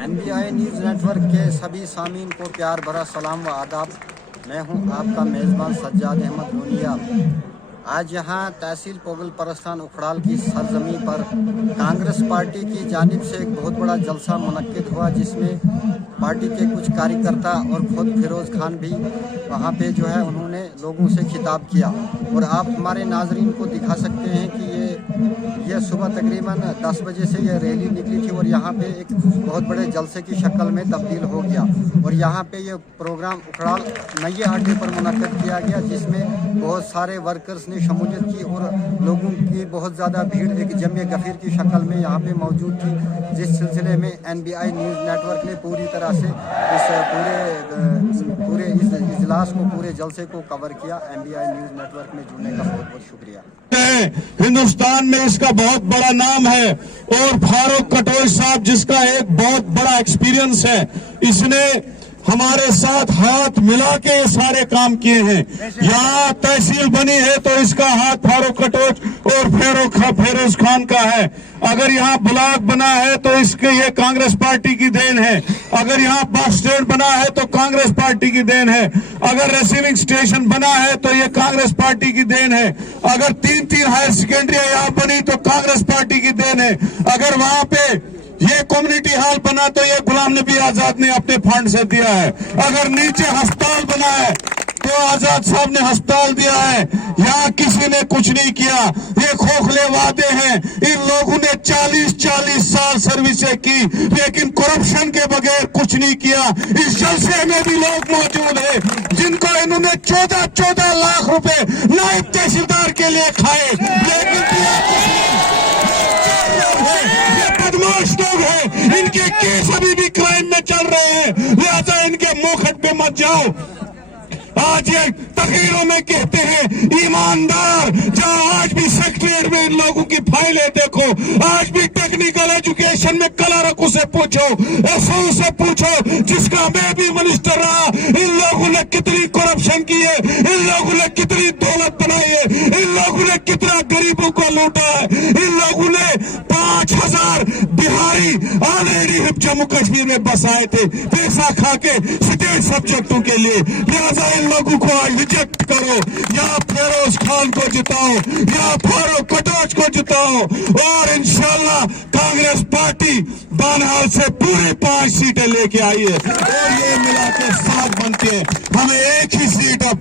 NBI news network के सभी सामीन को प्यार भरा सलाम व आदाब। मैं हूं आपका मेज़बान सज्जाद अहमद रोनिया। आज यहां तहसील पोगल परस्तान उखड़ाल की सरजमी पर कांग्रेस पार्टी की जानिब से एक बहुत बड़ा जलसा मुनक्किद हुआ, जिसमें पार्टी के कुछ कार्यकर्ता और खुद फिरोज़ खान भी वहां पे जो है उन्होंने लोगों से खिताब किया। और आप हमारे नाजरीन को दिखा सकते हैं कि ये सुबह तकरीबन 10 बजे से ये रैली निकली थी और यहाँ पे एक बहुत बड़े जलसे की शक्ल में तब्दील हो गया। और यहाँ पे ये प्रोग्राम उखड़ाल नये अड्डे पर मुनक्किद किया गया, जिसमें बहुत सारे वर्कर्स ने शमूलियत की और लोगों की बहुत ज़्यादा भीड़ एक जमे गफीर की शक्ल में यहाँ पे मौजूद थी, जिस सिलसिले में NBI न्यूज़ नेटवर्क ने पूरी तरह से इस इजलास को, पूरे जलसे को कवर किया। NBI न्यूज़ नेटवर्क में जुड़ने का बहुत बहुत शुक्रिया। हिंदुस्तान में इसका बहुत बड़ा नाम है और फारूक कटोच साहब जिसका एक बहुत बड़ा एक्सपीरियंस है, इसने हमारे साथ हाथ मिला के ये सारे काम किए हैं। यहाँ तहसील बनी है तो इसका हाथ फारूक कटोच और फिरोज खान का है। अगर यहाँ ब्लॉक बना है तो इसके ये कांग्रेस पार्टी की देन है। अगर यहाँ बस स्टैंड बना है तो कांग्रेस पार्टी की देन है। अगर रिसीविंग स्टेशन बना है तो ये कांग्रेस पार्टी की देन है। अगर 3 हायर सेकेंडरी यहाँ बनी तो कांग्रेस पार्टी की देन है। अगर वहां पे ये कम्युनिटी हॉल बना तो ये गुलाम नबी आजाद ने अपने फंड से दिया है। अगर नीचे अस्पताल बना है तो आजाद साहब ने अस्पताल दिया है। यहाँ किसी ने कुछ नहीं किया। ये खोखले वादे हैं। इन लोगों ने 40 साल सर्विसें की लेकिन करप्शन के बगैर कुछ नहीं किया। इस जलसे में भी लोग मौजूद हैं जिनको इन्होंने 14 लाख रुपए नायब तहसीलदार के लिए खाए, लेकिन दिया कुछ नहीं। बदमाश लोग हैं, इनके केस अभी भी क्राइम में चल रहे हैं, लिहाजा इनके मुखट पे मत जाओ। आज ये तकरीरों में कहते हैं ईमानदार, जहां आज भी सेक्रेटरीट में इन लोगों की फाइलें देखो, आज भी टेक्निकल एजुकेशन में कलरक से पूछो, एसओ से पूछो, जिसका मैं भी मिनिस्टर रहा, इन लोगों ने कितनी करप्शन की है, इन लोगों ने कितनी दौलत बनाई है, इन लोगों ने कितना गरीबों को लूटा है। इन लोगों ने 5000 बिहारी ऑलरेडी जम्मू कश्मीर में बसाए थे पैसा खा के स्टेट सब्जेक्टों के लिए। लिहाजा इन लोगों को आज रिजेक्ट करो, या फिरोज खान को जिताओ या फारूक कटोच को जिताओ और इंशाल्लाह कांग्रेस पार्टी बानहाल से पूरे 5 सीटें लेके आई है और ये मिला के 7 बनते हैं। हमें एक ही सीट अब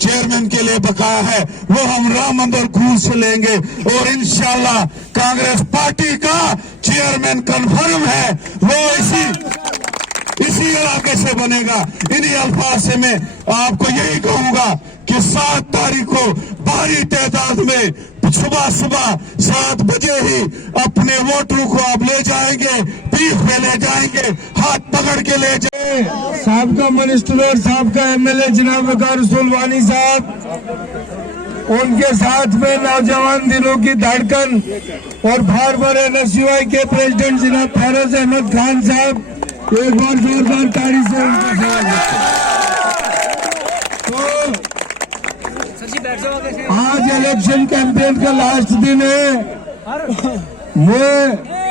चेयरमैन के लिए बकाया है, वो हम राम मंदिर खून से लेंगे और इंशाल्लाह कांग्रेस पार्टी का चेयरमैन कन्फर्म है, वो इसी इलाके से बनेगा। इन्हीं अल्फाज से मैं आपको यही कहूंगा कि 7 तारीख को भारी तादाद में सुबह 7 बजे ही अपने वोटरों को आप ले जाएंगे, पीठ पे ले जाएंगे, हाथ पकड़ के ले जाएंगे। साहबका मिनिस्टर और साहबका MLA जनाब वकार रसूल वानी साहब, उनके साथ में नौजवान दिलों की धड़कन और फार्मर NSUI के प्रेसिडेंट जनाब फिरोज अहमद खान साहब, एक बार जोरदार ताली से उनका स्वागत। तो आज इलेक्शन कैंपेन का लास्ट दिन है।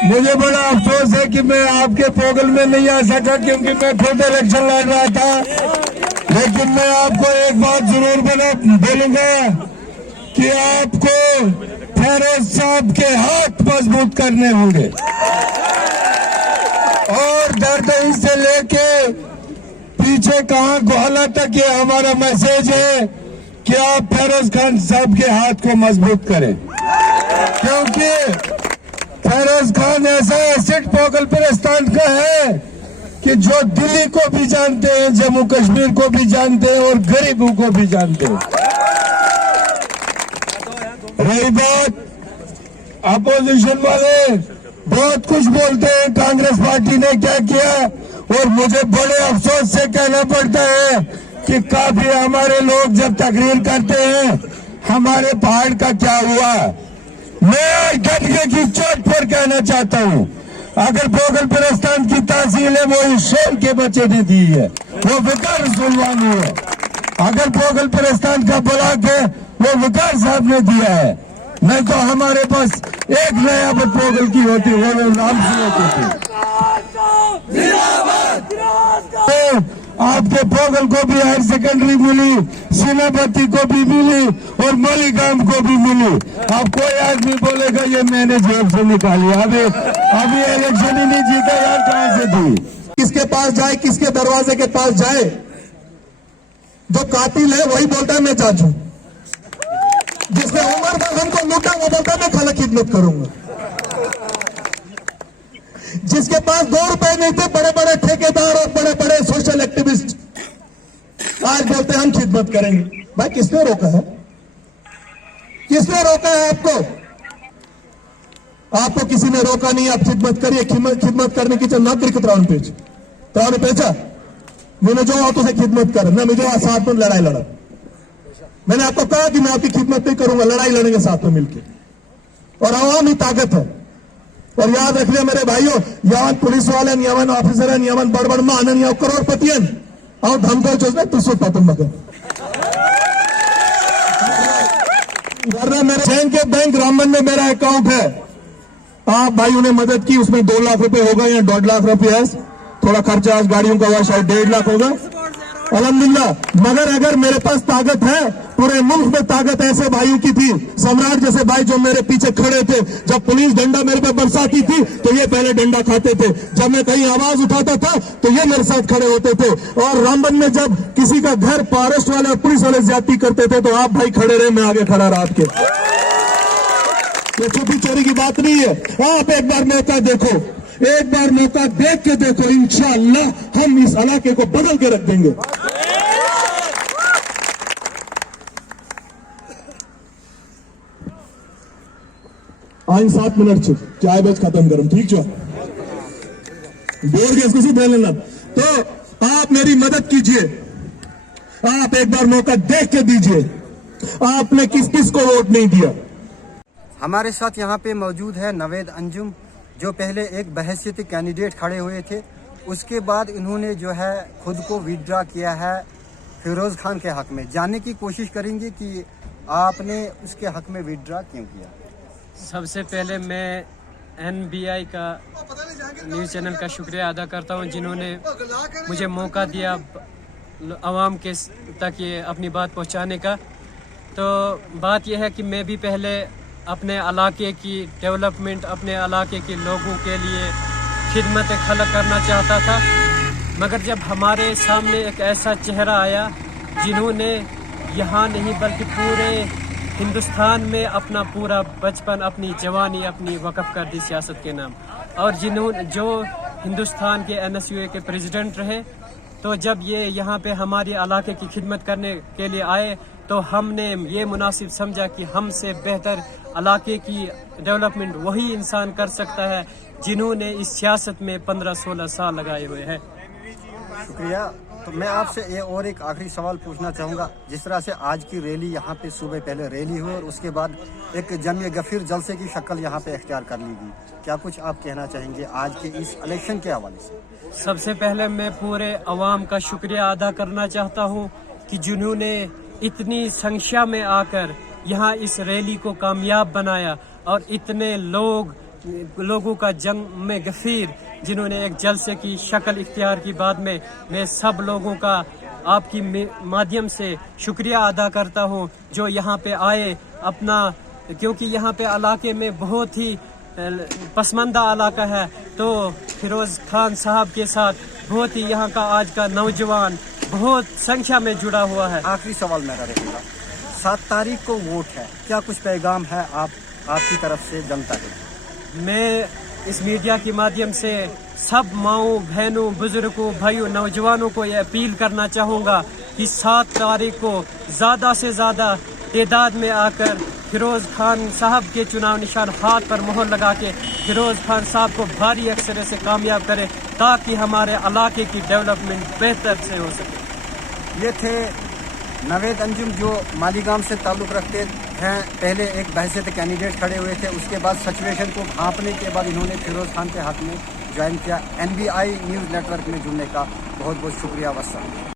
मुझे बड़ा अफसोस है कि मैं आपके पोगल में नहीं आ सका, क्योंकि मैं खुद इलेक्शन लड़ रहा था। लेकिन मैं आपको एक बात जरूर बोलूंगा कि आपको फिरोज साहब के हाथ मजबूत करने होंगे और दर्दई से लेके पीछे कहां गोहला तक ये हमारा मैसेज है कि आप फिरोज खान साहब के हाथ को मजबूत करें, क्योंकि फिरोज खान ऐसा एसेट पोगल परस्तान का है कि जो दिल्ली को भी जानते हैं, जम्मू कश्मीर को भी जानते हैं और गरीबों को भी जानते हैं। रही बात अपोजिशन वाले बहुत कुछ बोलते हैं कांग्रेस पार्टी ने क्या किया, और मुझे बड़े अफसोस से कहना पड़ता है कि काफी हमारे लोग जब तकरीर करते हैं हमारे पहाड़ का क्या हुआ। मैं आज गदगे की चोट पर कहना चाहता हूं, अगर पोगल परस्तान की तहसील है वो इस शेर के बच्चे ने दी है, वो वकार रसूल वानी है। अगर पोगल परस्तान का ब्लॉक है वो वकार साहब ने दिया है, नहीं तो हमारे पास एक नया पोगल की होती, वो नाम से होती थी। आपके पोगल को भी हायर सेकेंडरी मिली, सीनापति को भी मिली और मलिगाम को भी मिली। अब कोई आदमी बोलेगा ये मैंने जेब से निकाली, अभी इलेक्शन ही नहीं जीता यार, कहां से थी? किसके पास जाए, किसके दरवाजे के पास जाए, जो कातिल है वही बोलता है मैं चाचू, जिसने उमर खान को लूटा वो बोलता है मैं खाला खिदमत करूंगा। जिसके पास 2 रुपए नहीं थे, बड़े बड़े ठेकेदार और बड़े बड़े सोशल एक्टिविस्ट आज बोलते हैं हम खिदमत करेंगे। भाई किसने रोका है? किसने रोका है आपको? आपको किसी ने रोका नहीं, आप खिदमत करिए। खिदमत करने की चलना तिरक त्राण पेचा मैंने जो आओ तुझे खिदमत कर ना, मुझे साथ में लड़ाई लड़ा। मैंने आपको कहा कि मैं आपकी खिदमत नहीं करूंगा, लड़ाई लड़ेंगे साथ में मिलकर। और आवाम ही ताकत है। और याद रखिए मेरे भाइयों, यमन पुलिस वाले, यमन ऑफिसर, यमन बड़ महान, या करोड़पति और धमको चोसने तुझसे पतन मगर वरना मेरे चैन के बैंक रामबन में मेरा अकाउंट है। आप भाइयों ने मदद की, उसमें 2 लाख रुपए होगा या 1.5 लाख रुपए है, थोड़ा खर्चा आज गाड़ियों का हुआ, शायद 1.5 लाख होगा अल्हम्दुलिल्लाह। मगर अगर मेरे पास ताकत है, पूरे मुल्क में ताकत ऐसे भाइयों की थी, सम्राट जैसे भाई जो मेरे पीछे खड़े थे। जब पुलिस डंडा मेरे पे बरसाती थी तो ये पहले डंडा खाते थे, जब मैं कहीं आवाज उठाता था तो ये मेरे साथ खड़े होते थे। और रामबन में जब किसी का घर फॉरेस्ट वाले और पुलिस वाले ज्यादती करते थे तो आप भाई खड़े रहे, मैं आगे खड़ा रात के। ये चोरी चोरी की बात नहीं है। आप एक बार मौका देखो, एक बार मौका देख के देखो, इंशाअल्लाह हम इस इलाके को बदल के रख देंगे। आइन 7 मिनट छे चाय बेच खत्म करम, ठीक छो बोल के इसको दे लेना। तो आप मेरी मदद कीजिए, आप एक बार मौका देख के दीजिए। आपने किस किस को वोट नहीं दिया? हमारे साथ यहाँ पे मौजूद है नवेद अंजुम, जो पहले एक बहसीती कैंडिडेट खड़े हुए थे, उसके बाद इन्होंने जो है खुद को विड्रा किया है फिरोज खान के हक में। जानने की कोशिश करेंगे कि आपने उसके हक में विड्रा क्यों किया। सबसे पहले मैं NBI का न्यूज़ चैनल का शुक्रिया अदा करता हूं, जिन्होंने मुझे मौका दिया आवाम के तक ये अपनी बात पहुंचाने का। तो बात यह है कि मैं भी पहले अपने इलाके की डेवलपमेंट, अपने इलाके के लोगों के लिए खिदमत खलक करना चाहता था। मगर जब हमारे सामने एक ऐसा चेहरा आया जिन्होंने यहाँ नहीं बल्कि पूरे हिंदुस्तान में अपना पूरा बचपन, अपनी जवानी, अपनी वक़्फ़ कर दी सियासत के नाम, और जो हिंदुस्तान के NSUA के प्रेसिडेंट रहे, तो जब ये यहाँ पे हमारे इलाके की खिदमत करने के लिए आए तो हमने ये मुनासिब समझा कि हमसे बेहतर इलाके की डेवलपमेंट वही इंसान कर सकता है जिन्होंने इस सियासत में 15-16 साल लगाए हुए हैं। शुक्रिया। तो मैं आपसे ये और एक आखिरी सवाल पूछना चाहूँगा। जिस तरह से आज की रैली यहाँ पे सुबह पहले रैली हुई और उसके बाद एक जमे गफीर जलसे की शक्ल यहाँ पे इख्तियार कर ली गई, क्या कुछ आप कहना चाहेंगे आज के इस इलेक्शन के हवाले से? सबसे पहले मैं पूरे अवाम का शुक्रिया अदा करना चाहता हूँ कि जिन्होंने इतनी संख्या में आकर यहाँ इस रैली को कामयाब बनाया, और इतने लोगों का जंग में गफीर जिन्होंने एक जलसे की शक्ल इख्तियार की। बाद में मैं सब लोगों का आपकी माध्यम से शुक्रिया अदा करता हूँ जो यहाँ पे आए अपना, क्योंकि यहाँ पे इलाके में बहुत ही पसमानदा इलाका है। तो फिरोज खान साहब के साथ बहुत ही यहाँ का आज का नौजवान बहुत संख्या में जुड़ा हुआ है। आखिरी सवाल मेरा रहेगा, 7 तारीख को वोट है, क्या कुछ पैगाम है आपकी तरफ से जनता के? मैं इस मीडिया के माध्यम से सब माओं, बहनों, बुजुर्गों, भाइयों, नौजवानों को यह अपील करना चाहूँगा कि 7 तारीख को ज़्यादा से ज़्यादा तादाद में आकर फिरोज खान साहब के चुनाव निशान हाथ पर मोहर लगा के फिरोज खान साहब को भारी अक्सर से कामयाब करें, ताकि हमारे इलाके की डेवलपमेंट बेहतर से हो सके। ये थे नवेद अंजुम, जो मालीगाम से ताल्लुक़ रखते हैं। पहले एक बहसीत कैंडिडेट खड़े हुए थे, उसके बाद सिचुएशन को भांपने के बाद इन्होंने फिरोज खान के हक में ज्वाइन किया। NBI न्यूज़ नेटवर्क में जुड़ने का बहुत बहुत शुक्रिया। वस्सलाम।